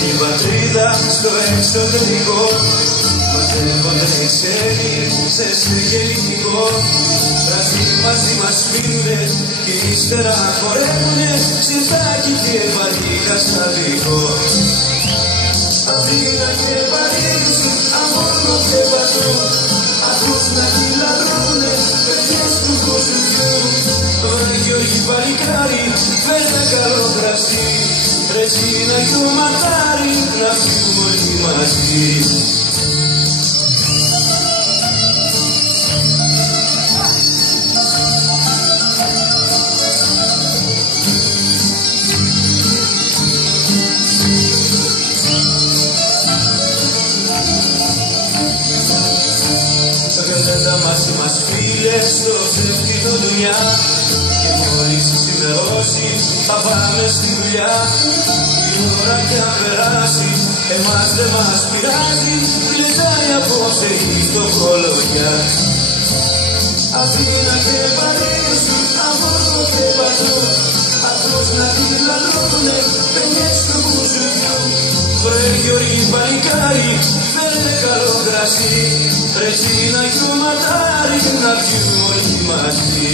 την πατρίδα στο εξωτερικό. Μαζεύονται οι ξένοι σε συγγενικό. Τρασί μαζί μας πίνουνε κι ύστερα χορεύουνε Ξυφτάκι και Βαρύγα στα δικό. Αθήνα και Παρίσι, Αμβούργο και Πατρού, ακούς να κυλαδρούνε παιδιές του κοσουριού. Τώρα Γιώργη παλικάρι, φέρτε καλό κρασί, Ρετσίνα κι ο Ματάρι, να φύγουμε όλοι μαζί. Μαζί μας φίλες στο φρέφτινο δουλειά και μόλις ξημερώσει θα πάμε στη δουλειά. Η ώρα κι αν περάσει εμάς δεν μας πειράζει, πλετάει απόψε η φτωχολογιά. Αθήνα και Παρίσι, Αμβούργο και Πατρού, ακούς να κυλαδρούνε παιδιές του κουσουριού. Βρε Γιώργη παλικάρι, φέρτε καλό κρασί, Ρετσίνα κι ο Ματάρι, να πιούμε όλοι μαζί.